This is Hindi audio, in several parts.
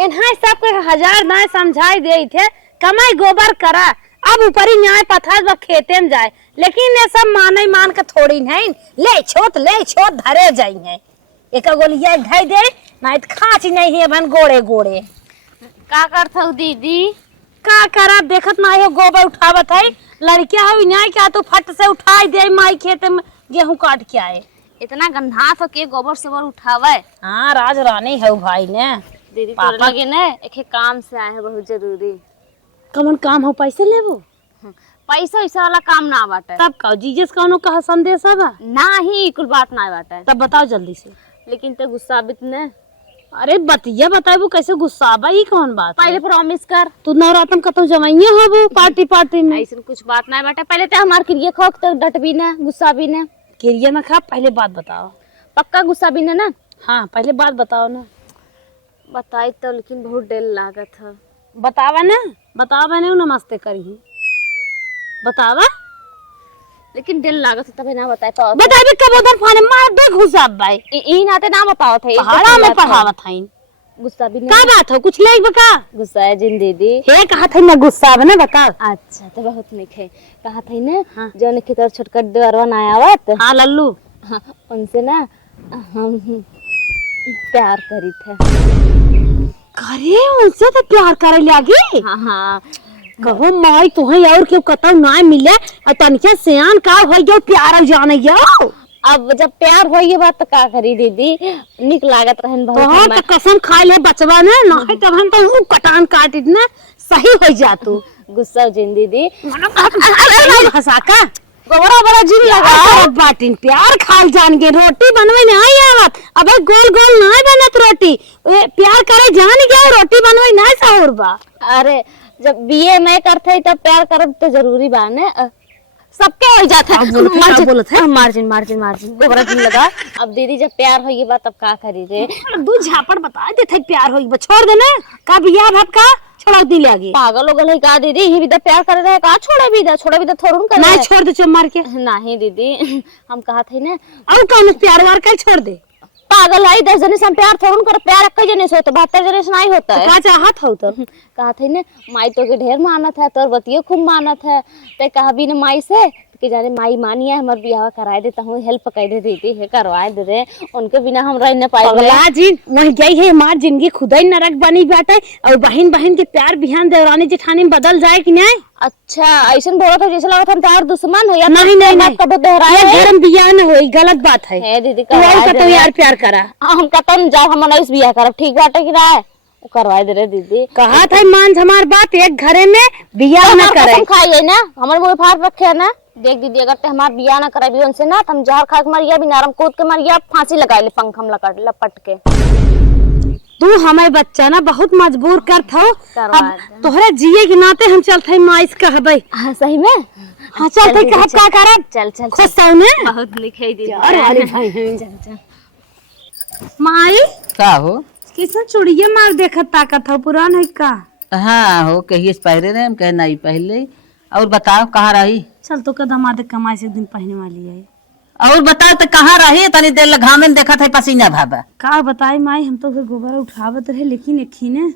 इन्हें सबके हजार ना समझाई दे थे कमाई गोबर करा अब ऊपरी न्याय पथार व खेते में जाए, लेकिन ये सब माने मान के थोड़ी नहीं ले छोट धरे जाई है। एक गोलिया घाई दे ना खाच नहीं है बन गोड़े गोड़े का करत हूँ दीदी? का करा देखत ना है गोबर उठावत है लड़किया हो न्याय क्या तो फट से उठाई दे माई खेत में गेहूं काट के आए। इतना गंधा तो के गोबर सोबर उठावे। हाँ राज रानी है भाई ने दीदी तोरे लगे ने एक काम से आए हैं बहुत जरूरी। कमन काम हो पैसे लेबो? पैसा ऐसा वाला काम ना बाटे। तब कहो जीजस कौनो कहा संदेश है बा? ना ही कुल बात ना बाटे। तब बताओ जल्दी से। लेकिन ते गुस्सा बित ने। अरे बतिया बताबू कैसे गुस्सा बा ई कौन बात? पहले प्रॉमिस कर तू नवरातन कतो जमाइए होबो पार्टी में। ऐसा कुछ बात ना बाटे। पहले ते हमार क्रिया खोक तो डट भी ना गुस्सा भी ना। क्रिया ना खा पहले बात बताओ। पक्का गुस्सा भी ना? हाँ पहले बात बताओ ना। बताई तो लेकिन बहुत डेल लागत है। बतावा ना नमस्ते करी बतावा। लेकिन डेल लागत है तबे ना बताए तो बताबे कब उधर फाने मार दे घुसा भाई ई नाते ना बताओ थे। पहाड़ा में पढ़ावत हईन गुस्सा भी का बात हो कुछ ले बका गुस्सा है जिन दीदी हे कहा थे ना गुस्सा बने बता। अच्छा तो बहुत निक है कहा थे ना हाँ। जो ने खेतर छोटकट देवरवा ना आवत हां लल्लू हाँ, उनसे ना हम प्यार करी थे। करे उनसे तो प्यार करे लागी। हां हां कहो माई तुहे और क्यों कतौ ना मिले आ तनके सियान का होई गयो प्यार जाने गयो। अब जब प्यार होई बात तो का करी दीदी निक लागत रहन बहुत। तो तो कसम खा ले बचवा ने नहीं तब हम तो कटान काटित ने सही हो जा तू। गुस्सा जिन दीदी हंसा का गोबरा बड़ा जिन लगा बाटिन प्यार खाल जान के रोटी बनवे नहीं आई आवत। अबे गोल गोल नहीं बनत रोटी प्यार करे जान गया रोटी बनवे नहीं सहूर बा। अरे जब बीए में करते तब प्यार करब तो जरूरी बा ने सबके हो जाता है। मार्जिन गोबरा जिन लगा। अब दीदी जब प्यार होगी बात तब का करी रे दू झापड़ बता देथे प्यार होगी छोड़ देना का बिया भब का छोड़ा दी लागी पागल हो गए का दीदी ही भी तो प्यार कर रहे का छोड़े भी तो थोड़ू कर नहीं छोड़ दे मार के नहीं दीदी हम कहा थे ना अब कौन प्यार वार का छोड़ दे पागल है 10 जने से प्यार थोड़ू कर प्यार एक जने से होता 72 जने से नहीं होता है। का चाहत हो तो कहा थे ना माई तो के ढेर मानत है तोर बतियो खूब मानत है ते कहा भी ना माई से कि जाने माई मानिया हमर बियाह कराए देता हूँ हेल्प कर दे देती है करवाए दे रे उनके बिना हम रह न पाए। अगला जी वही गई है हमार जिंदगी खुद ही नरक बनी बैठे और बहन के प्यार बिहान देवरानी जेठानी में बदल जाए कि नहीं। अच्छा ऐसा बोला था जैसे लगा था हम तार दुश्मन हो या नहीं कब दोहराए गरम बियाह न होई गलत बात है दीदी तो यार प्यार करा हम कतन जाओ हम इस बियाह करब ठीक बाटे कि ना करवाए दे रे दीदी कहा था मान हमार बात एक घरे में बियाह न करे खाइए ना हमारे मुंह फाड़ रखे ना देख दीदी अगर ते हमार बियाह ना कराबी उनसे ना हम जहर खा के मरिया भी नरम कूद के मरिया फांसी लगाए ले पंख हम लपट के। तू हमें बच्चा ना बहुत मजबूर कर था तोहरे जिए के नाते हम चलते माइस कहबे। हां सही में हां चलते कहब का करब चल खुश हो ने बहुत लिखे दीदी अरे वाले भाई चल माई का हो किसन चुड़िया मार देखत ताकत हो पुरान है का। हाँ हो कहिए पहले रहे हम कहे नहीं पहले और बताओ कहाँ रही चल तो कदम कमाई से दिन पहने वाली है और बताओ तो कहाँ रही तनी देर घामे में देखा था पसीना भाबा का बताई माई हम तो गोबर उठावत रहे लेकिन एखीने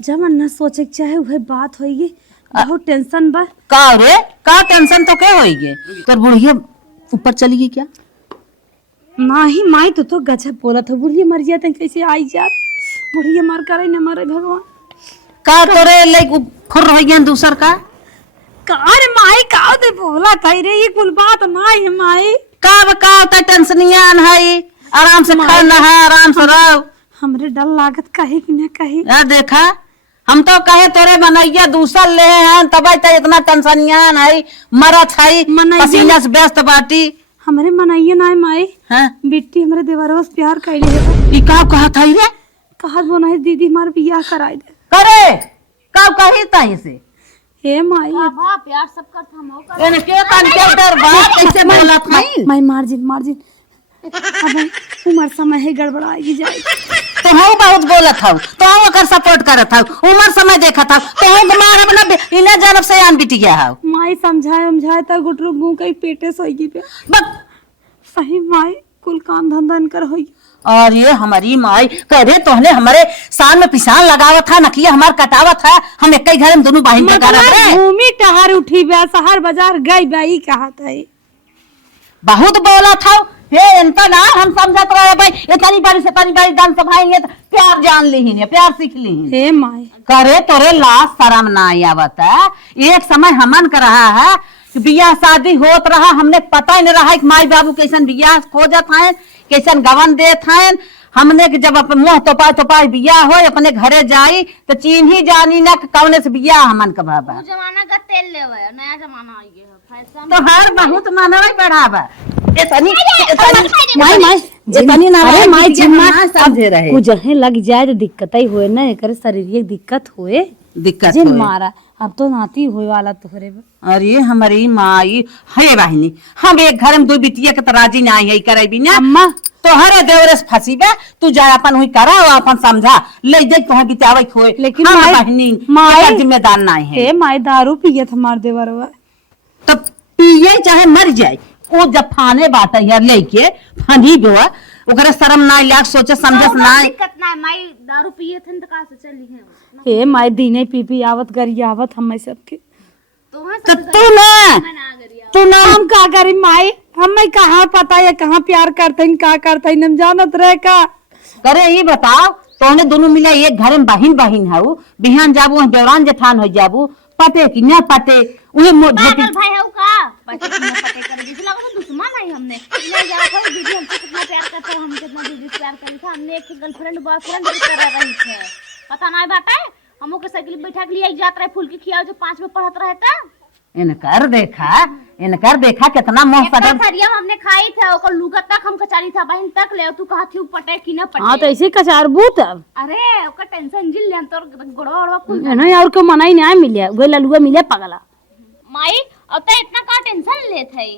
जब न सोचे चाहे वह बात होगी बहुत टेंशन बा। का रे का टेंशन तो क्या होगी तोर बुढ़िया ऊपर चली गई क्या? नहीं माई तो गजब बोला था बुढ़िया मर जाते कैसे आई जा बुढ़िया मर करे न मरे भगवान का तोरे लाइक खुर रही दूसर का कार माई का दे बोला था रे ये कुल बात नहीं है माई का बका टेंशनियान है आराम से खाना है आराम से रहो हमरे डर लागत कहे कि न कहे यार देखा हम तो कहे तोरे मनैया दूसर ले हैं तब इतना टेंशनियान है मरत है पसीना से व्यस्त बाटी हमरे मनैया ना माई हां बेटी हमरे देवरवा से प्यार कैले है ई का कहा था रे कहत बोना दीदी हमार बियाह कराई दे करे का कही ताई से हे माई वाह प्यार सब करत हम हो एने के कान के डर बात कैसे बोलत है माई मार्जिन अब उम्र समय है गड़बड़ाई जाए तो हम बहुत बोलत हूं तो हम ओकर सपोर्ट करत हूं उम्र समय देखत हूं तो हम दिमाग अपना इना जानब से आन बिट गया हूं माई समझाए त गुटरू मुंह कई पेटे सोईगी पे बक सही माई कुल काम धंधा कर होई और ये हमारी माई करे तोहने हमारे साल में पिसान लगावा था नकिया हमार कटावा था हम एक ही घर में दोनों बहन बेकार रहे। भूमि टहर उठी बे शहर बाजार गई बाई कहा था बहुत बोला था हे इनका ना हम समझत रहे भाई इतनी बारी दान सभाएंगे तो प्यार जान ली है प्यार सीख ली है। हे माई करे तोरे लाश शर्म ना आवत है। एक समय हमन कर रहा है कि बियाह शादी होत रहा हमने पता ही नहीं रहा कि माई बाबू कैसन बियाह खोजत हैं कैसन गवन देत हैं। हमने कि जब अपन मुंह तोपाई बियाह हो अपने घरे जाई तो चीन ही जानी ना कौने से बियाह हमन का बाबा जमाना का तेल लेवे नया जमाना आ गया है फैशन तो हर बहुत मानवे बढ़ावा समझे रहे जहे लग जाए तो दिक्कत ही होए ना एक शरीर दिक्कत होए दिक्कत जिन मारा अब तो नाती होए वाला तोहरे अरे हमारी माई है बहनी हम एक घर में दो बिटिया के तो राजी नहीं है करे भी ना अम्मा तोहरे देवरे से फंसी बे तू जा अपन हुई करा अपन समझा ले दे तोहे बितावे खोए लेकिन हम बहनी माई जिम्मेदार नहीं है। हे माई दारू पिए हमार देवरवा तो पिए चाहे मर जाए वो जब फाने बाटे यार लेके फनी गो ओकरा शर्म ना लाग सोचे समझस ना दिक्कत ना माई दारू पिए थे तो कहां से चली है हे माई दीने पी आवत गरी आवत हम सबके तो तू ना हम का करी माई हमें कहाँ पता है कहाँ प्यार करते हैं का करते हैं हम जानत रहे का करे ये बताओ तोहने दोनों मिला एक घर में बहिन है बिहान जाबू देवरान जेठान हो जाबू पटे कि न पटे उहे पागल भाई है का पटे करे जिस लगा तो दुश्मन है हमने ले जा कर दीदी हमसे कितना प्यार करते हम कितना दीदी प्यार करी था हमने एक गर्लफ्रेंड बॉयफ्रेंड कर रही थे पता नहीं बात है हमो के साइकिल बैठा के लिए जात रहे फूल की खियाओ जो 5 में पढ़त रहे था इनकर देखा कितना मोह सदन सरिया हमने खाई था ओकर लुगा तक हम कचारी था बहन तक ले तू कहा थी पटे कि न पटे हां तो ऐसे कचारबू तब अरे ओकर टेंशन जिल ले तोर गोड़वा कुल नहीं और को मनाई नहीं मिले वे ललुआ मिले पगला माई अब तो इतना का टेंशन ले थे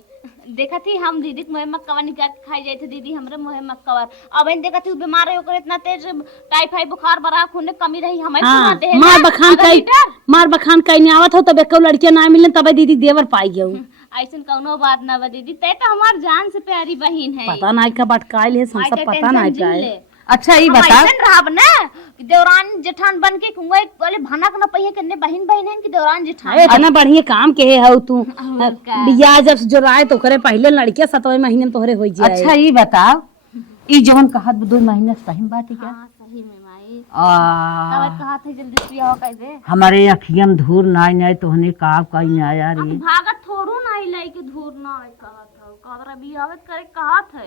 देखा थी हम दीदी के मुहे मक्का निकाल के खाई जाए थे दीदी हमरे मुहे मक्का अब इन देखा थी बीमार है ओकर इतना तेज टाइफाइड बुखार बरा खून कमी रही हमें सुनाते हैं मार बखान कहीं नहीं आवत हो तब एक लड़कियां ना मिले तब दीदी देवर पाई गयो ऐसन कौनो बात ना बा दीदी ते तो हमार जान से प्यारी बहन है पता नहीं का बटकाइल है सब पता नहीं का है। अच्छा ये बता रहब ना कि देवरान जेठान बन के कुंगे वाले भाना के न पहिए करने बहन है कि देवरान जेठान इतना बढ़िया काम के है तू बियाह जब जो राय तो करे पहले लड़कियां 7वें महीने में तोहरे हो जाए। अच्छा ये बताओ ई जवन कहत 2 महीने सही बात है क्या? हां सही में माई तब कहा थे जल्दी से हो कैसे हमारे अखियन में धूर नहीं तोहने का कहीं आया रे भागत थोड़ू नहीं लाई के धूर ना कहा कदरा बियावत करे कहा थे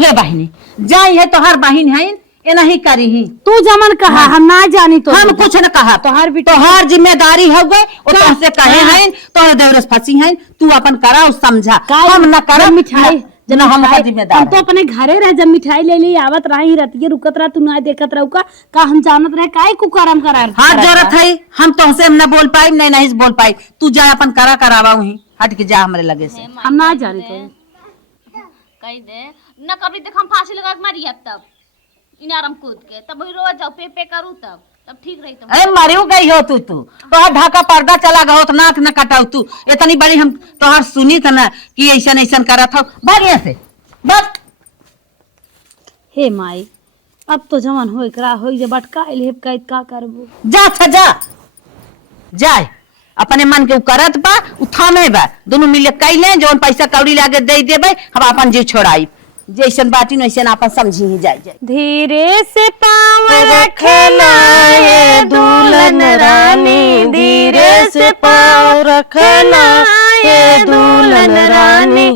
हे बहनी जाई है तोहार बहन है ये नहीं करी ही तू जमन कहा हम ना जानी तो हम कुछ न कहा तोहार जिम्मेदारी हो गए और तुमसे कहे हैं तोहर देवरस फंसी हैं तू अपन करा और समझा हम न करा मिठाई जना हम जिम्मेदार हम तो अपने घरे रह जब मिठाई ले ली आवत रही रतिये रुकत रहा तू ना देखत रहू का हम जानत रहे काहे कुकरम करार हां जरूरत है हम तुमसे न बोल पाई नहीं बोल पाई तू जा अपन करा करावा वही हट के जा हमरे लगे से हम ना जानी तो कह दे न कभी देख हम फांसी लगा के मारी तब इनारम कूद के तब रोज जाओ पे करू तब ठीक रही तुम ए मरियो गई हो तू तोहर ढाका पर्दा चला गहो तो नाक न कटाऊ तू इतनी बड़ी हम तोहर सुनी त ना कि ऐसन ऐसन करत हो भागिया से बस हे माई अब तो जवान होई करा होई जे बटकाइल हे कैद का करबू जा जाए अपने मन के करत बा उठामे बा दोनों मिले कैले जोन पैसा कौड़ी लागे दे देबे हम अपन जीव छोड़ाई जैसन बाटी वैसन आपन समझी ही जाए धीरे से पाँव रखना ये दुल्हन रानी धीरे से पाँव रखना ये दुल्हन रानी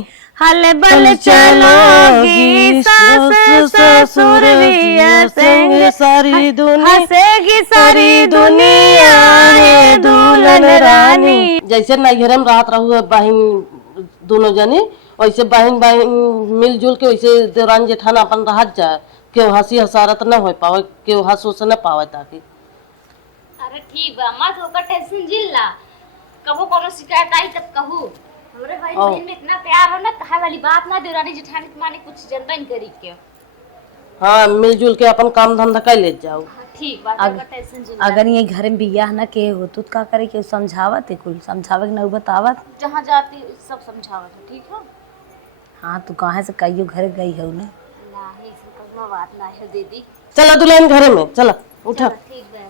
हल बल चलोगी सास ससुर भी हंसेंगे सारी दुनिया हंसेगी सारी दुनिया ये दुल्हन रानी। जैसे नैहरे में राहत रहू बहन दोनों जनी वैसे बहन मिलजुल के वैसे देवरान जेठान अपन रहत जाए केहू हंसी हसारत न हो पावे केहू हंसो से न पावे ताकि अरे ठीक बा मत ओकर टेंशन जिल्ला कबो कोनो शिकायत आई तब कहू हमरे भाई बहन में इतना प्यार हो ना कहे वाली बात ना देवरानी जेठानी के माने कुछ जनता नहीं करी के हाँ मिलजुल के अपन काम धंधा कर ले जाओ ठीक बा ओकर टेंशन जिल्ला अगर ये घर में बियाह ना के हो तो का करे के समझावत है कुल समझावे के न बतावत जहां जाती सब समझावत ठीक है हाँ तू कहाँ से कहियो घर गई हो ना नहीं देखो बात ना है दीदी। चलो दुल्हन घरे में चलो उठा। ठीक है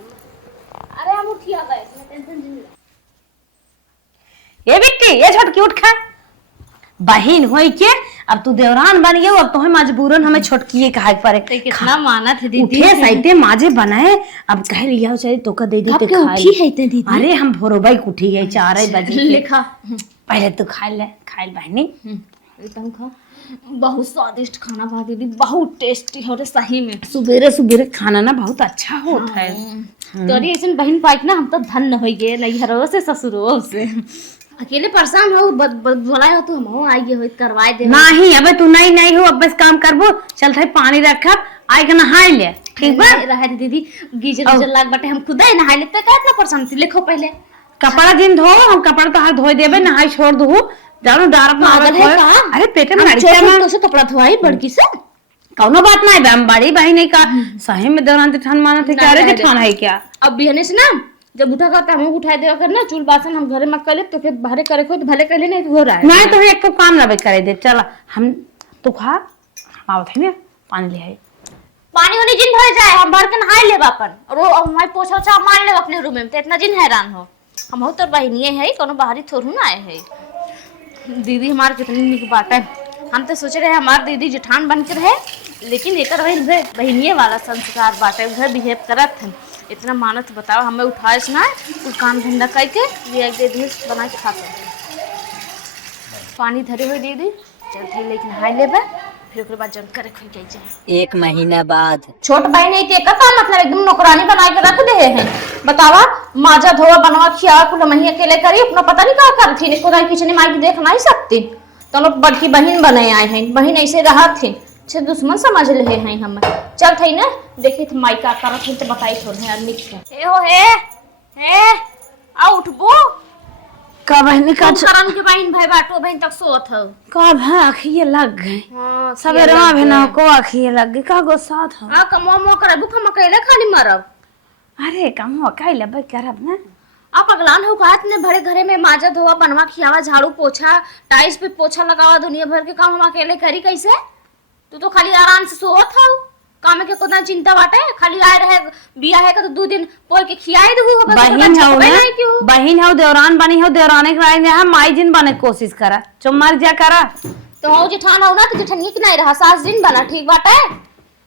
अरे हम उठिया गए टेंशन नहीं। ये बिट्टी ये छोटकी उठ खा बहिन होई के अब तू देवरान बन गयो अब तो मजबूरन हमें छोटकी ये कहा पड़े कितना माना थे दीदी। उठे साइते माजे बनाए अब कह लिया चाहे तो का दे देते आपके उठी है इतने दीदी। अरे हम भोरबाई उठी है 4 बजे के। लिखा पहले तो खा ले बहनी एकदम खा। बहुत स्वादिष्ट खाना बा दीदी बहुत टेस्टी हो रे सही में। सुबेरे सुबेरे खाना ना बहुत अच्छा होता है। तोरी ऐसे बहन पाइक ना हम तो धन्य हो गए नैहरों से ससुरों से। अकेले परेशान हो बोला हो तो हम हो आई हो करवाए दे नहीं अबे तू नहीं हो अब बस काम करबो चल थाई पानी रखब आई के नहाय ले ठीक बा रहे दीदी गीजर उजर लाग बटे हम खुद ही नहाय लेते का इतना परेशान थी। लिखो पहले कपड़ा दिन धो हम कपड़ा तो हाथ धोई देबे नहाई छोड़ दू जानो डार पागल है का। अरे पेटे में हम से कपड़ा धोई बड़की से कौनो बात नहीं बे हम बड़ी बहन नहीं का सही में दौरान जेठान माना थे क्या रे जेठान है क्या। अब बिहने से ना जब उठा करता हम उठाए देवा करना चूल बासन हम घरे में कर ले तो फिर बाहर करे को तो भले कर ले नहीं तो हो रहा है। नहीं तो एक तो काम ना बे करे दे चल हम तो खा हम आवत है पानी ले आई पानी होने जिन भर जाए हम भर के नहाई ले अपन और वो हमारे पोछा ओछा मार ले अपने रूम में तो इतना जिन हैरान हो। हम हो तो बहनिए है कोनो बाहरी थोड़ू ना आए है। दीदी हमारे कितनी निक बात है हम तो सोच रहे हमारे दीदी जेठान बन के रहे लेकिन एक बहनिए वाला संस्कार बाटे उधर बिहेव करत है इतना मानत बताओ हमें उठाए ना कुछ काम धंधा करके ये एक दे बना के खाते पानी धरे हुए दीदी चलते लेकिन नहाई लेबे फिर ओकरे बाद जन करे खुल जाए। 1 महीना बाद छोट बहन है का मतलब एकदम नौकरानी बना के रख दे हैं बतावा माजा धोवा बनवा खिया कुल मही अकेले करी अपना पता नहीं क्या करती इसको नहीं किचन में देख नहीं सकती तो लोग बड़की बहन बने आए हैं बहन ऐसे रहा थे से दुश्मन समझ ले हैं हम चल थे ना देखी थे माई का करत थे तो बताई थोड़े आदमी ए हो हे आ उठबो का बहनी का करन के बहन भाई बाटो बहन तक सोत हो का भा आखिए लग गए हां सवेरे में भी ना को आखिए लग गए का गो साथ हो आ कमो मो करबू हम अकेले खाली मरब। अरे कम हो काई लेबे करब ना आप अगलान हो कहत ने भरे घरे में माजा धोवा बनवा खियावा झाड़ू पोछा टाइल्स पे पोछा लगावा दुनिया भर के काम हम अकेले करी कैसे तू तो खाली आराम से सोत हो काम के कोना चिंता बाटे खाली आए रहे बिया है का तो 2 दिन पोय के खियाई दहु हो बहन हो देवरान बनी हो देवराने के राय हम माई जिन बने कोशिश करा चुम्मार जा करा तो हो जेठान हो ना तो जेठनिया की नहीं रहा सास दिन बना ठीक बाटे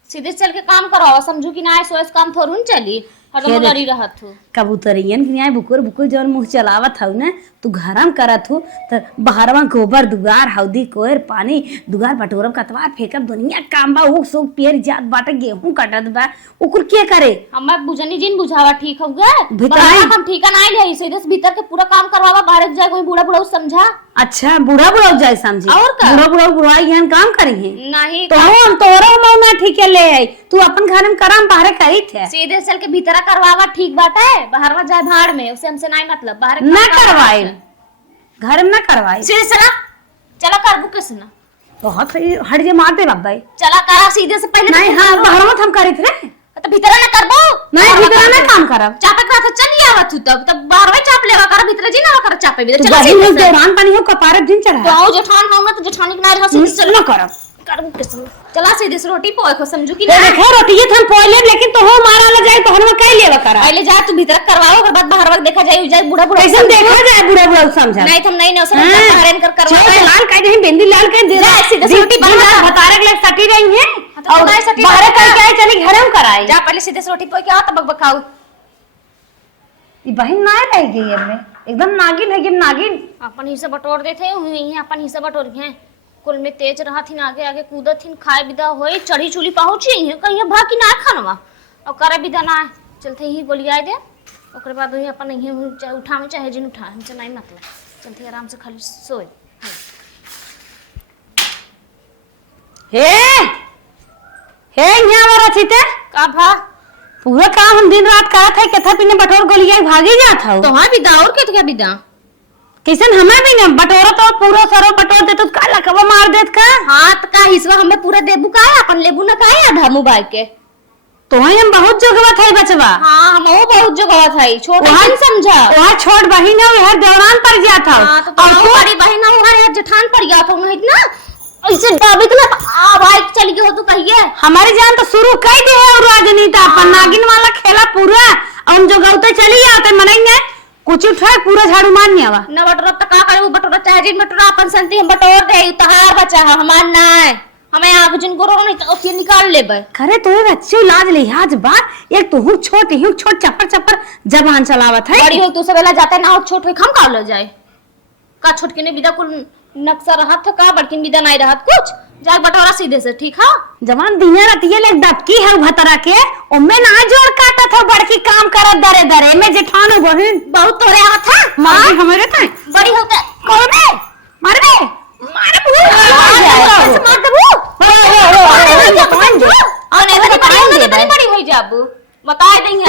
सीधे चल के काम करो समझू कि ना सोच काम थोड़ू चली हरदम डरी रहत हो कबूतरियन के बुकुर बुकुर जौन मुंह चलावत हौ ना तू घरम करत हो त बाहरवा गोबर दुगार हौदी कोयर पानी दुगार बटोरम कतवार फेकब दुनिया काम बा उ सब पेर जात बाटे गेहूं कटत बा ओकुर के करे हम बुझनी जिन बुझावा ठीक हो गए भीतर हम ठीका नहीं ले सीधे से भीतर के पूरा काम करवावा बाहर जाए कोई बूढ़ा बूढ़ा समझा अच्छा बूढ़ा बूढ़ा जाए समझी और का बूढ़ा बुढ़ाई हन काम करी है नहीं तो हम तोरा मौना ठीक है ले आई तू अपन घर में करम बाहर करी थे सीधे चल के भीतर करवावा ठीक बाटे बाहर में जाए भाड़ में उसे हमसे नहीं मतलब बाहर ना करवाए घर में ना करवाए सीधे चला चला करबू किस ना बहुत हट जे मार दे बाबा चला करा सीधे से पहले नहीं हां बाहर में हम करी थे तो भीतर ना करबो नहीं भीतर ना काम करब चापे का तो चली आवत तू तब बाहर में चाप लेवा कर भीतर जी ना कर चापे भी चला सीधे दौरान पानी हो कपारे दिन चढ़ा तो जेठान होगा तो जेठानी के ना रहा सीधे चल ना करब करबू किस चला सीधे से रोटी पोए को समझू कि देखो रोटी ये हम पोए ले लेकिन तो हो मारा ले जाए तो हम कह लेवा करा पहले जा तू भीतर करवाओ फिर बाद बाहर वक्त देखा जाए बूढ़ा बूढ़ा कैसे देखा जाए बूढ़ा बूढ़ा समझा नहीं तुम नहीं समझ बाहर कर करवा लाल कह दे बिंदी लाल कह दे सीधे से रोटी बना बतारे के लिए सटी रही है और बाहर कह के चली घर में कराई जा पहले सीधे से रोटी पोए के आ तब बकाऊ ये बहन ना रह गई है में एकदम नागिन है कि नागिन अपन हिस्सा बटोर देते हैं अपन हिस्सा बटोर हैं कुल में तेज रहा थी आगे आगे कूदत थी खाए विदा होए चढ़ी चुली पहुंची है कहीं भाग की ना खानवा और करे विदा ना चलते ही गोलियाए दे ओकरे बाद वही अपन नहीं उठा में चाहे जिन उठा हमसे नहीं मतलब चलते आराम से खाली सोए हे यहाँ वाला थीते का भा पूरा काम हम दिन रात करत है कथा पीने बटोर गोलियां भागी जात हो तो हां विदा और के तो क्या विदा किसन हमें भी ना बटोरा तो पूरा सरो बटोर दे तो काला कब मार देत का हां त का हिस्सा हमें पूरा देबू का अपन लेबू ना का आधा मोबाइल के तो हम बहुत जगह थे बचवा हां हम वो बहुत जगह था छोटा नहीं समझा वहां छोट बहिन है हर दौरान पर गया था हां तो बड़ी बहन है वहां जेठान पर गया था उन्हें इतना ऐसे दाबित ना आ भाई चल गए हो तू कहिए हमारी जान तो शुरू कर दी है और राजनीति अपन नागिन वाला खेला पूरा और हम जो गौते चली जाते मनेंगे कुछ उठा पूरा झाड़ू मारने आवा न बटोरा तो का करे वो बटोरा चाहे जिन बटोरा अपन संति हम बटोर दे तहार बचा है हमार ना है हमें आग जिन को नहीं तो ओके निकाल लेबे खरे तो एक अच्छी लाज लिहाज बात एक तो हूँ छोट चप्पर चप्पर जबान चलावत है बड़ी हो तू सब जाते ना और छोट हम का ले जाए का छोटके ने विदा कुल नक्शा रहा था का बड़किन विदा नहीं रहा कुछ जाग बटोरा सीधे से ठीक है जवान दिने रतिये ले डबकी है भतरा के ओमे ना जोड़ काटा था बड़की काम करत दरे दरे में जेठानो बहन बहुत तोरे हाथ है मां हमारे था बड़ी होते कौन है मार दे मार दे बड़ी हो जाबू बता देंगे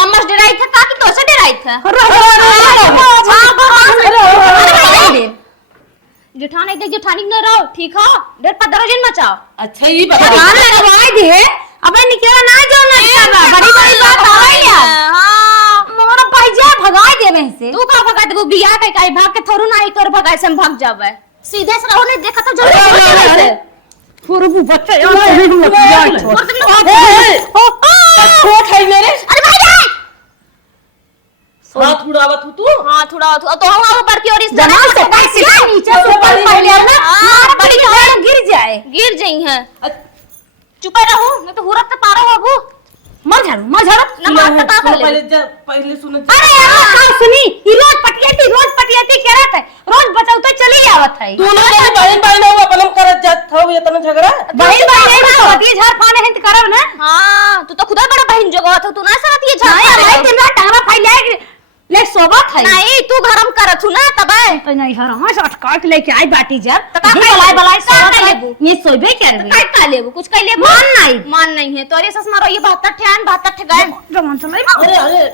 अम्मा डराई था का कि तो से डराई था जेठानी देख जेठानी न रहो ठीक है डर पर दर्जन मचाओ अच्छा ये बता कान लगवाई दे अबे निकला ना जो ना बड़ी बड़ी बात है यार हां मोरा पैजा भगाई देवे से तू का भगा दे बियाह के काई भाग के थोरू नहीं कर भगाए से हम भाग जावे सीधे से रहो नहीं देखा तो जल्दी फुरबू बच्चा छोट है मेरे अरे भाई जाए हाथ उड़ावत तू हां थोड़ा तो हम ऊपर की ओर इस जमाल से पैसे नीचे से ऊपर पहले ना मार बड़ी गिर जाए गिर जाई है चुप रहो मैं तो हुरत पा रहा हूं अबू मर झाड़ू ना मार का पहले सुन अरे यार का सुनी ई रोज पटियाती कह रहा था रोज बचाउते चली आवत है तू ना बहन बहन हो अपन करत जात हो ये तना झगड़ा बहन पति झाड़ पाने हिंद करब ना हां तू तो खुदा बड़ा बहन जगह था तू ना सरत ये नहीं झाड़ भाई तेरा टांगा फैले ले सोबत है नहीं तू गरम करत ना तब तो नहीं हर हां शॉट काट लेके आई बाटी जब तो का बलाई का लेबू ये सोबे कर काय का लेबू कुछ कह लेबू मान नहीं है तोरे सस मारो ये 72 ठेन 72 ठे गए जमान चले अरे अरे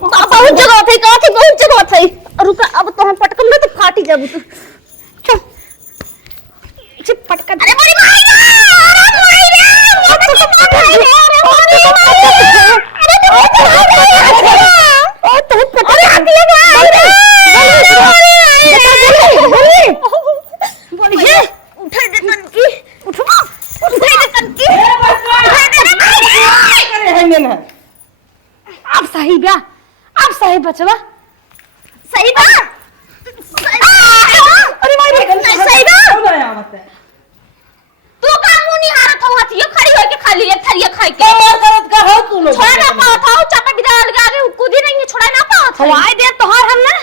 बहुत जगह थी का थी बहुत जगह थी रुक अब तो हम पटकन में तो फाटी जाबू तू चल चिप पटका अरे बड़ी मारी अब सही बा अब सही बचवा सही बा अरे मारी सही बा तू का मुंह नहीं हारत हो हथियो खड़ी होके खाली एक थरिया खाई के करत का हो तू लोग छोड़ा ना पाओ था चापा बिदा लगा के कूदी नहीं छोड़ा ना पाओ था हवाई दे तोहर हम ना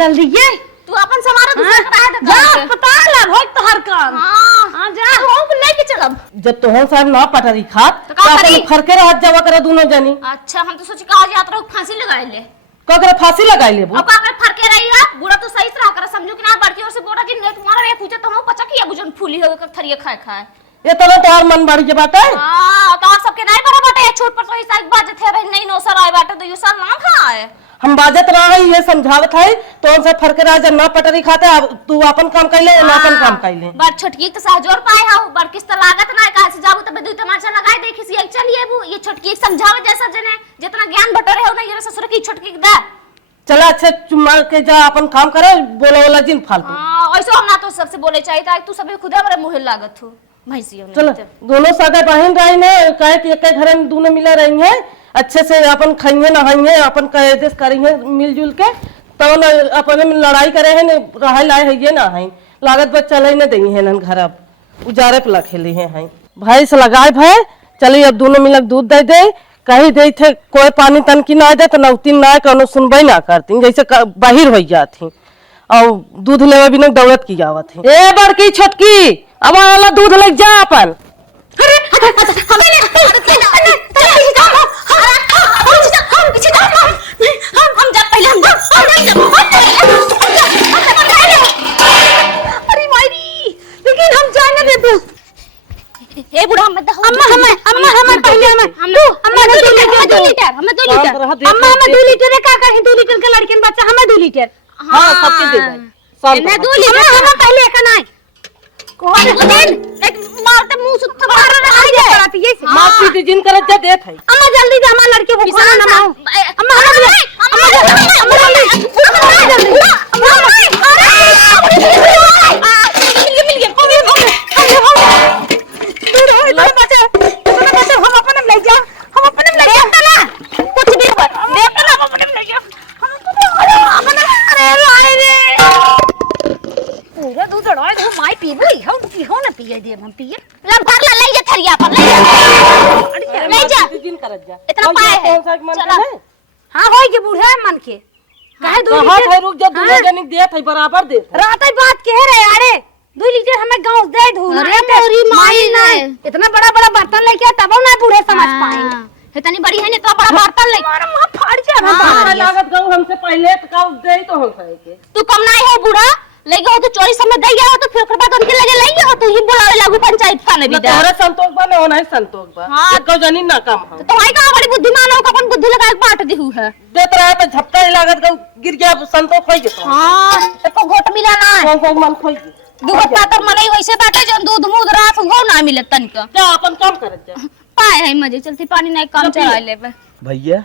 जल्दी ये तू अपन समारा दूसरा कराया था जा अस्पताल है भोग तोहर काम हां हां जा हम लेके चलब जब तोहन साहब ना पटरी खात तो का करी? फरके रहत जावा करे दोनों जनी अच्छा हम तो सोचे का आज यात्रा को फांसी लगाए ले ककरे फांसी लगाई लेबू अब का कर फरके रही बुढ़ा तो सही से रहा कर समझो कि ना बढ़ती और से बोरा दिन ने तुम्हारा रे पूछे तो हम पचा किया बुझन फूली हो कर थरिया खाए खाए ये तना तोहर मन बढ़ के बात है हां तो आप सबके नहीं बड़ा बाटे छोट पर तो ऐसा एक बात थे भाई नहीं नो सर आए बाटे तो ये साल ना खाए हम बाजत रहा है ये समझावत है तो उनसे फरके रहा जब ना पटरी खाते अब तू अपन काम कर ले ना अपन काम कर ले बड़ छोटकी तो सहजोर पाए हां बड़ किस तरह लागत ना कहां से जाबू तब दू तमाचा लगाए देखी सी चलिए वो ये छोटकी समझावे जैसा जने जितना ज्ञान बटोरे हो ना ये ससुर की छोटकी दा चला अच्छे चुम्मा के जा अपन काम करे बोला वाला जिन फालतू हां ऐसा हम ना तो सबसे बोले चाहिए था तू सब खुदा बड़े मुहे लागत हो भैंसियों ने चलो दोनों सादा बहन रही ने कहे कि एक घर में दोनों मिला रही हैं अच्छे से अपन खाइए नहाइए अपन कहे करेंगे मिलजुल के तो न अपन में लड़ाई करे है न रहा लाए है ये ना है लागत बच चले न दई है न घर अब उजारे पे खेले हैं भाई से लगाए भाई चलिए अब दोनों मिलक दूध दे दे कहीं दे थे कोई पानी तनकी ना दे तो नौतीन ना कौनो सुनबई ना करती जैसे बाहिर हो जाती और दूध लेवे बिना दौड़त की जावत है ए बड़की छोटकी अब वाला दूध लग जा अपन ए बुढ़ा हम अम्मा पहले अम्मा 2 लीटर हमें 2 लीटर अम्मा 2 लीटर का कहीं 2 लीटर के लड़के बच्चा हमें 2 लीटर हां सबके दे भाई मैं 2 लीटर हमें पहले का नहीं कौन एक मारते मुंह से मार रहा है ये माफी दी जिन करत जा देत है अम्मा जल्दी दे हमारे लड़के को खाना ना अम्मा अम्मा हम पिए ला भाग ला ले जा थरिया पर ले जा दिन करत जा इतना पाए है कौन सा मन चला। करे हाँ होई के बूढ़े मन के काहे 2 कहां लीटर है रुक जा दूध जनी देत है बराबर देत है। रात ही बात कह रहे अरे 2 लीटर हमें गांव दे धू अरे मोरी माई ने। इतना बड़ा बड़ा बर्तन लेके तब ना बूढ़े समझ पाएंगे इतनी बड़ी है ने तो बड़ा बर्तन ले हमारा मुंह फाड़ जाए हां लागत गऊ हमसे पहले तो का दे तो हो सके के तू कम ना है बूढ़ा लेके हो तो चोरी समय दे गया हो तो फिर ओकर बाद उनके लगे ले हो तो ही बुलावे लागू पंचायत थाने भी दे तोरा संतोष बा ना नहीं संतोष बा हाँ। एको जनी ना काम हो तो भाई का बड़ी बुद्धिमान हो अपन बुद्धि लगा के बांट दी है देत रहा तो झपटा ही लागत गऊ गिर गया संतोष होई गया हां एको घोट मिला ना कौन सा मन खोई गया दूध पातर मलई वैसे बाटे जो दूध मूध रात हो ना मिले तनिक जा अपन काम करत जा पाए है मजे चलती पानी नहीं काम चला लेबे भैया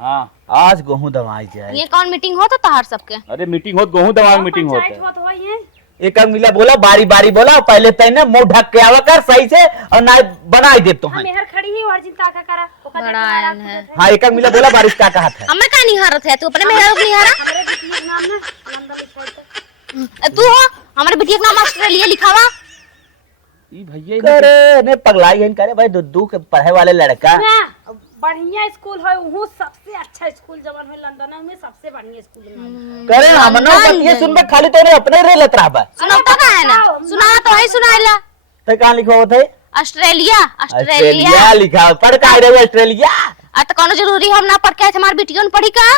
हाँ आज गेहूं दवाई जाए। ये कौन मीटिंग हो तो तहार सबके अरे मीटिंग होत गेहूं दवा मीटिंग होत है। बात होई है एक मिला बोला बारी बारी बोला पहले तैने मुंह ढक के आवा कर सही से और ना बनाई दे तो हम मेहर खड़ी ही और चिंता का करा ओका बड़ा आयन है हाँ एक मिला बोला बारिश का कहा था हमें का नहीं हारत है तू अपने मेहरा को नहीं हारा हमरे बिटिया नाम ना नंदा लिखा तू हो हमारे बिटिया का नाम ऑस्ट्रेलिया लिखावा ई भैया करे ने पगलाई है करे भाई दुद्दू के पढ़े वाले लड़का ना बढ़िया स्कूल है वो सबसे अच्छा स्कूल जवन है लंदन में सबसे बढ़िया स्कूल है करे हमनो बतिए सुनबे खाली तोरे अपने रे लेत रहा बा सुनाता का है ना सुना तो है सुनाइला तो कहां लिखा होत है ऑस्ट्रेलिया ऑस्ट्रेलिया लिखा पढ़ का रे ऑस्ट्रेलिया आ तो कौन जरूरी हम ना पढ़ के हमारे बिटिया ने पढ़ी का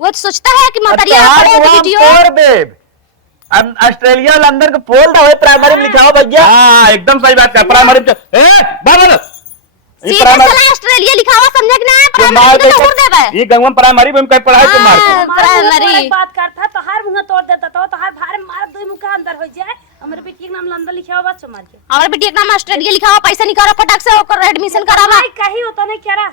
वो तो सोचता है कि मतरिया पढ़े तो बिटिया और बेब ऑस्ट्रेलिया लंदन का पोल था प्राइमरी में लिखा हो भैया। हाँ एकदम सही बात कर प्राइमरी ए बाबा सीधा साला ऑस्ट्रेलिया लिखा हुआ समझे कि ना प्राइमरी तो उड़ देबे ये गंगवा प्राइमरी में कहीं पढ़ाई तो मार के प्राइमरी बात करता तो हर मुंह तोड़ देता तो हर भार मार दो मुंह का अंदर हो जाए हमारे बेटी के नाम लंदन लिखा हुआ बस मार के हमारे बिटिया का नाम ऑस्ट्रेलिया लिखा हुआ पैसा निकालो फटाक से ओकर एडमिशन करावा भाई कहीं होता नहीं क्या रहा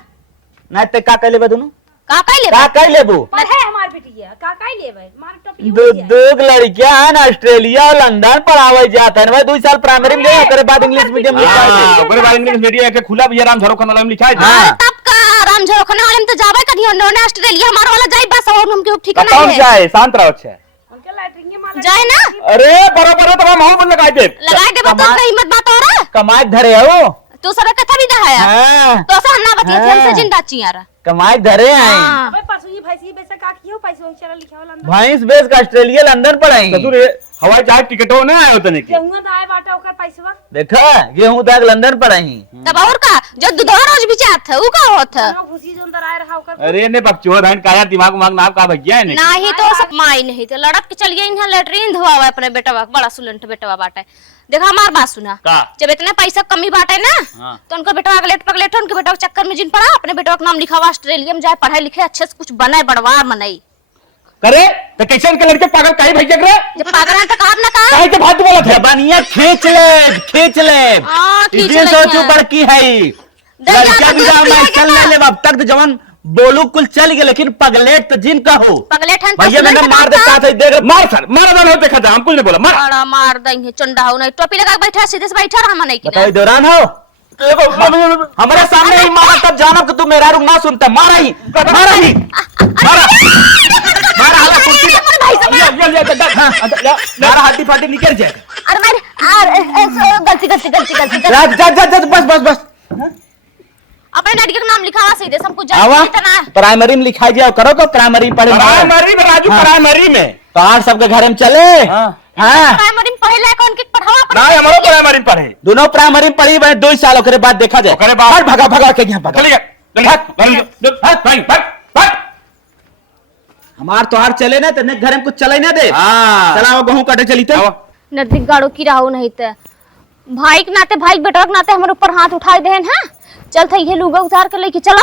नहीं ते का कहले बे दोनों का कहले का कहले बू पढ़े हमार बेटी है का काई लेबे मार टोपी दो लड़कियां हैं ऑस्ट्रेलिया और लंदन पढ़ावे जाता है भाई 2 साल प्राइमरी में गए करे बाद इंग्लिश मीडियम में हाँ ओकरे बाद इंग्लिश मीडियम के खुला भैया राम झरोखा नाम लिखा है हाँ। तब का राम झरोखने वाले में तो जावे कहीं उन्होंने ऑस्ट्रेलिया हमारा वाला जाई बस और हम के ठिकाना कौन सा है है शांत रहो अच्छा उनके लैट्रिन के मार जाए ना अरे बराबर है तो हम हो लगा दे लगाए दे तो हिम्मत बात हो रहा कमाई धरे है वो तू सारा कथा भी दहाया हाँ तो सा हमना बतिया थे हमसे जिंदा चियारा कमाई धरे हैं हां अबे परसों ये भैंसी बेचा का कियो पैसे हो चला लिखा हुआ लंदन भैंस बेच का ऑस्ट्रेलिया लंदन पढ़ाई ससुर हवाई जहाज टिकटो ना आयो तने के गेहूं दाए बाटा ओकर पैसा देखा गेहूं तक लंदन पढ़ाई तब और का जो दूधवा रोज बिचात है ऊ का होत है ना भूसी जो अंदर आए रहा ओकर अरे ने बकचोद हैं काया दिमाग मांग नाम का भैया है ने नहीं तो सब माई नहीं तो लड़क के चल गई यहाँ लेटरिन धोवा अपने बेटवा बड़ा सुलंट बेटवा बाटे देखा हमार बात सुना का जब इतना पैसा कमी बाटे ना हाँ। तो उनका बेटवा लेट पगलेट उनके बेटवा के चक्कर में जिन पड़ा अपने बेटवा का नाम लिखा हुआ ऑस्ट्रेलिया में जाए पढ़ाई लिखे अच्छे से कुछ बनाए बड़वार मनाई करे तो कैसे के लड़के पागल काहे भैया करे जब पागल तो काम ना कहा काहे के भात बोला थे जबानिया खींच ले हाँ, खींच इतनी ले सोचू हैं। बड़की है दरिया लड़कियां का भी दूध मैं पिया चल क्या? ले अब तक तो जवान बोलू कुल चल गए लेकिन पगलेट तो जिनका हो पगलेट हन भैया मैंने मार देता था देख मार सर मार वाला देखा था हम कुछ नहीं बोला मार बड़ा मार देंगे चंडा हो नहीं टोपी लगा के बैठा सीधे से बैठा रहा नहीं कि बताओ दौरान हो हमारे सामने ही मारा तब जानो कि तू मेरा रुक ना सुनता मारा ही मारा हाला कुर्सी मारा हड्डी फाटी निकल जाए अरे मेरे गलती जा बस अपने लड़के का नाम लिखा हुआ सीधे सबको आवा जानते इतना प्राइमरी में लिखाई जाओ करो तो प्राइमरी पढ़े प्राइमरी में राजू हाँ। प्राइमरी में तो आठ सबके घर में चले हाँ। हाँ प्राइमरी में पढ़े लायक उनके पढ़ावा ना हमारो प्राइमरी में पढ़े दोनों प्राइमरी पढ़ी बने 2 साल ओकरे बाद देखा जाए ओकरे बाद- हट भगा के यहाँ भगा चलिए हमार तोहार चले ना तेने घर में कुछ चले ना दे हाँ। चलाओ गेहूं काटे चली थे नजदीक गाड़ो की राहु नहीं थे भाई के नाते भाई बेटा के नाते हमारे ऊपर हाथ उठाए देन हां चल थे ये लुगा उतार के लेके चला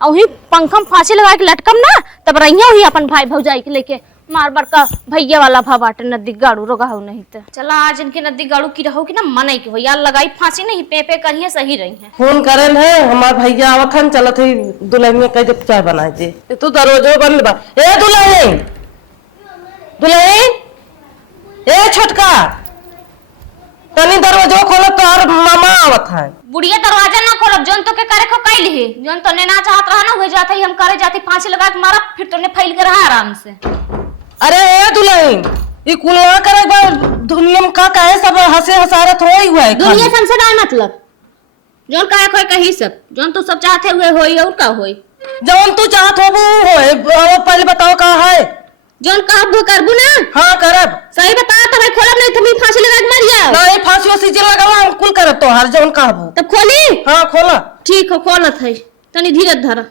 और ही पंखम फांसी लगा के लटकम ना तब रहिया हुई अपन भाई भौजाई के लेके मार बार का भैया वाला भा बाटे नदी गाड़ू रोगा हो नहीं तो चला आज इनके नदी गाड़ू की रहो कि ना मन की भैया लगाई फांसी नहीं पे पे करिए सही रही है फोन करेन है हमार भैया आवत हन चलत है दुल्हन में कह दे चाय बनाए दे तू दरोजो बन बा ए दुल्हन ए छोटका तनी दरवाजो खोलो तो और मामा आवत है बुढ़िया दरवाजा ना खोलब जोन तो के करे को कैल ही जोन तो ने ना चाहत रहा ना हो जाता ही हम करे जाती फांसी लगा के मारा फिर तो ने फैल के रहा आराम से अरे ए दुल्हन ये कुल ना करे बा दुनिया में का कहे सब हंसे हसारत हो ही हुआ है खाली। दुनिया से ना मतलब जोन का कोई कही सब जोन तू सब चाहते हुए होई और का होई जवन तू चाहत हो वो होए। अब पहले बताओ का है। जोन का अब करबू ना हाँ करब। सही बता तब खोलब नहीं तुम्हें फांसी लगा के मर जाओ ना ये फांसी वासी जे लगावा हम कुल करब तो हर जवन कहबू। तब खोली हाँ खोला। ठीक हो खोलत है तनी धीरज धर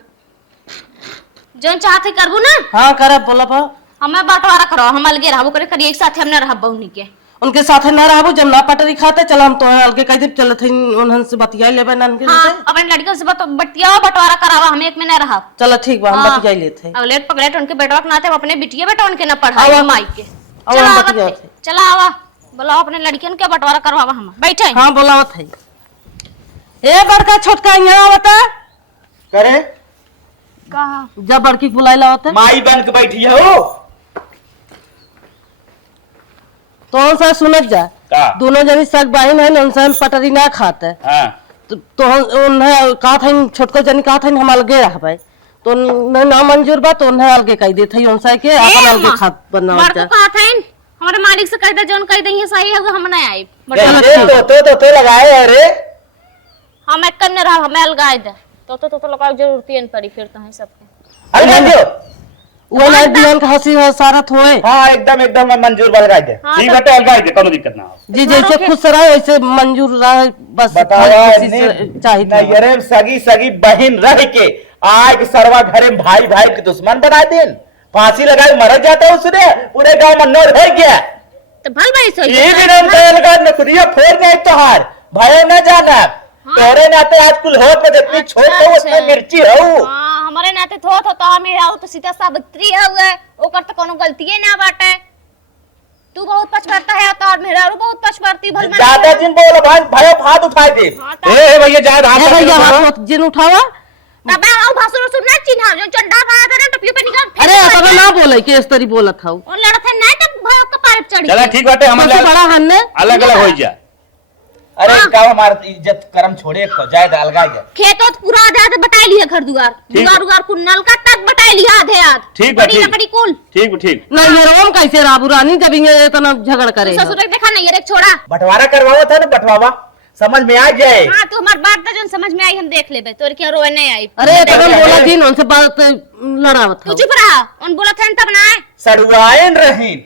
जोन चाहते करबू ना हाँ करब बोला बा। हमें बंटवारा करो हम अलगे रहबो करे करी एक साथ हमने रहब बहुनी के उनके साथ न रहबू जब ना पटरी खाते चल हम तो अलगे कह दे चलत हई उनहन से बतिया लेबे नन के हां से। अपने लड़कियों से बटिया बंटवारा करावा हम एक में न रहब चल ठीक बा हम हाँ। बतिया लेते हैं। अब लेट पकड़े उनके बेटवा के नाते अपने बिटिया बेटा उनके न पढ़ाई आवा। माई के आवा हम बतिया थे। चला आवा बुलाओ अपने लड़कियन के बंटवारा करवावा हम बैठे हाँ बोलावत है। ए बड़का छोटका यहाँ आवता करे कहा जब बड़की बुलाई लावत माई बन के बैठी हो तो सा सुनत जा का दोनों जनी सग बहन है उनसे हम पटरी ना खाते हां तो उन्हें कहा था छोटको जनी कहा था हम अलगे रहबे तो उन्हें ना मंजूर बा तो उन्हें अलगे कह देते उनसे के अपन अलगे खात बनावत मर्द जा। को कहा था हमारे मालिक से कह दे जोन कह देंगे सही है हम नहीं आए तो लगाए अरे हम एक करने रहा हमें अलगाए दे तो लगाओ जरूरत ही नहीं पड़ी फिर तो है सबके अरे नहीं वो ना दियन का हंसी हसारत होए। हाँ एकदम एकदम मंजूर बल दे हाँ, ठीक तो- बाटे अलगाई दे कोनो दिक्कत ना हो जी जैसे खुश रहे वैसे मंजूर रहे बस बतावा खुशी से चाहिए। नहीं अरे सगी सगी बहन रह के आग सरवा घरे में भाई भाई के दुश्मन बना देन फांसी लगा के मर जाता उसने पूरे गांव में नोर हो गया तो भल भाई सही ये भी नाम कहल का नखरिया फोड़ नहीं तोहार भयो न जाना तोरे नाते आज कुल हो पे जितनी अच्छा, छोट हो उतना अच्छा। मिर्ची हो हां हमारे नाते थोत होता मेरा तो सीता सावित्री है हुए ओकर तो कोनो गलती ना बाटे तू बहुत पछताता है तो और मेरा बहुत पछताती भल में दादा जिन बोल भाई भयो हाथ उठा दे ए भैया जा ए हाथ भैया हाथ जिन उठावा। तब आओ भासुर सुनना चिन्हा जो चंडा खाया था ना टपियो पे निकाल अरे अब ना बोले कि इस तरी बोलत हूं और लड़त है ना तब भयो का पार चढ़ चला ठीक बाटे हम सबसे बड़ा हन्ने अलग अलग हो जा अरे का हमार इज्जत कर्म छोड़े को जाए अलगा जा खेतों तो पूरा आधे आधे बटाई लिया घर दुआर दुआर दुआर कुल नलका तक बटाई लिया आधे आध ठीक बा, बड़ी ठीक। लकड़ी कुल ठीक नहीं ये रोम कैसे राबू रानी जब ये इतना झगड़ करे ससुर के देखा नहीं एक छोड़ा बंटवारा करवावा था ना बंटवावा समझ में आ जाए हां तो हमार बात तो जन समझ में आई हम देख लेबे तोर क्या रोए नहीं आई अरे तब हम बोला दिन उनसे बात लड़ावत तू हूं। चुप रहा उन बोला था तब ना आए सड़वाइन रहीन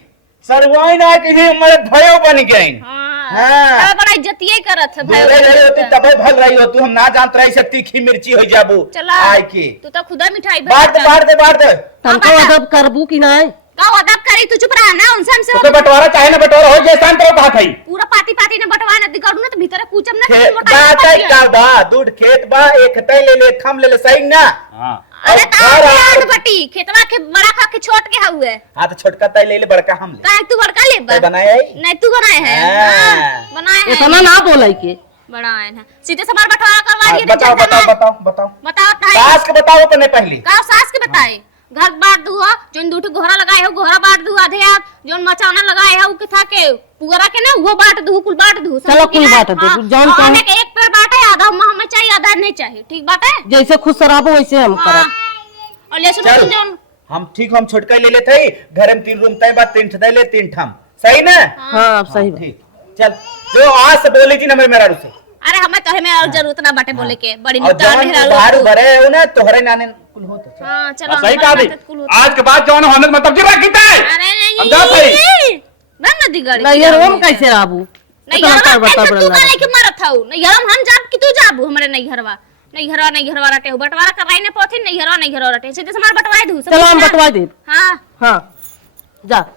सड़वाइन आ के हमारे भयो बन गए हां हाँ। बड़ा इज्जत ये करत है भले रही होती तबे भल रही हो तू हम ना जानत रही से तीखी मिर्ची हो जाबू चला आय के तू तो खुदा मिठाई बांट दे हमको अदब करबू कि ना का अदब करी तू चुप रहा ना उनसे हमसे तो बंटवारा चाहे ना बंटवारा हो जैसा तो कहा थई पूरा पाती पाती ने बटवा न दिगड़ू ना तो भीतर पूछम ना खेत बा का बा दूध खेत बा एक तई ले ले खम ले ले सही ना हां अरे और घर तार बटी खेतवा के बड़ा खा के छोट के हुए हां तो छोटका तई ले ले बड़का हम ले काहे तू बड़का ले तई बनाए है नहीं तू बनाए है हाँ। बनाए है इतना ना बोले के बनाए है सीधे से बार बटवारा करवा दिए बताओ बताओ बताओ बताओ बताओ काहे सास के बताओ अपने पहले का सास के बताए घर बांट दू जोन दूठो घोड़ा लगाए हो घोड़ा बांट दू आधे आध जोन मचाना लगाए हो के था के पुअरा के ना वो बांट दू कुल बांट दू चलो कुल बांट दो, जौन कहो। के एक पेड़ बांटे आधा हमें चाहिए आधा नहीं चाहिए ठीक बात है जैसे खुश रहबो वैसे हम करब। और ले सुनो चल। जोन हम ठीक हम छोटका ले लेते ही घर में 3 रूम तय बात 3 ठदे ले 3 ठम सही ना हां सही बात। ठीक चल जो आज से बोली थी ना मेरा रुसे अरे हमें तो हमें जरूरत ना बाटे बोले के बड़ी और निकाल जवन ढेरा उधार लोग भरे हो ना तोहरे नाने कुल होत है। हां चलो सही कहा हमारे दी बात कुल होता। आज के बाद जवान होने का मतलब जीवा कीता है अरे हम जा नहीं सही। ना दिगड़ी नहीं ये रोम कैसे रहबू नहीं घरवा तू का लेके मरत हऊ नहीं घरम हम जाब कि तू जाबू हमरे नहीं घरवा नहीं घरवा रटे हो बंटवारा कराई ने पोथी नहीं घरवा रटे सीधे से हमार बंटवाई दू चलो हम बटवा देब। हां हां जा